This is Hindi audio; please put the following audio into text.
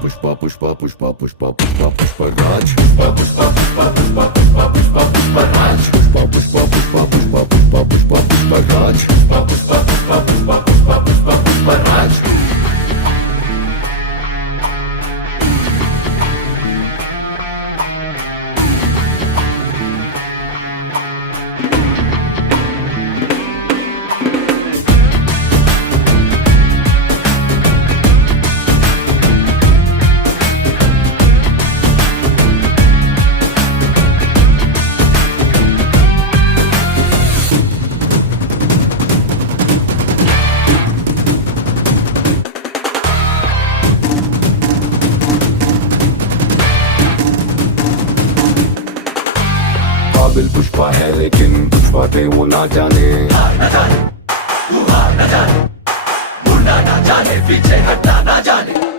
पुष्पा पुष्पा पुष्पा पुष्पा पुष्पा पुष्पराज पुष्पा पुष्पा पुष्पा पुष्पा पुष्पा पुष्पा पुष्पराज पुष्पा पुष्पा पुष्पा पुष्पा पुष्पा पुष्पा पुष्पराज पुष्पा पुष्पा पुष्पा पुष्पा पुष्पा पुष्पा पुष्पराज। काबिल पुष्पा है लेकिन कुछ बातें वो ना जाने, ना जाने, तू हार ना जाने, मुड़ना ना जाने, पीछे हटना ना जाने।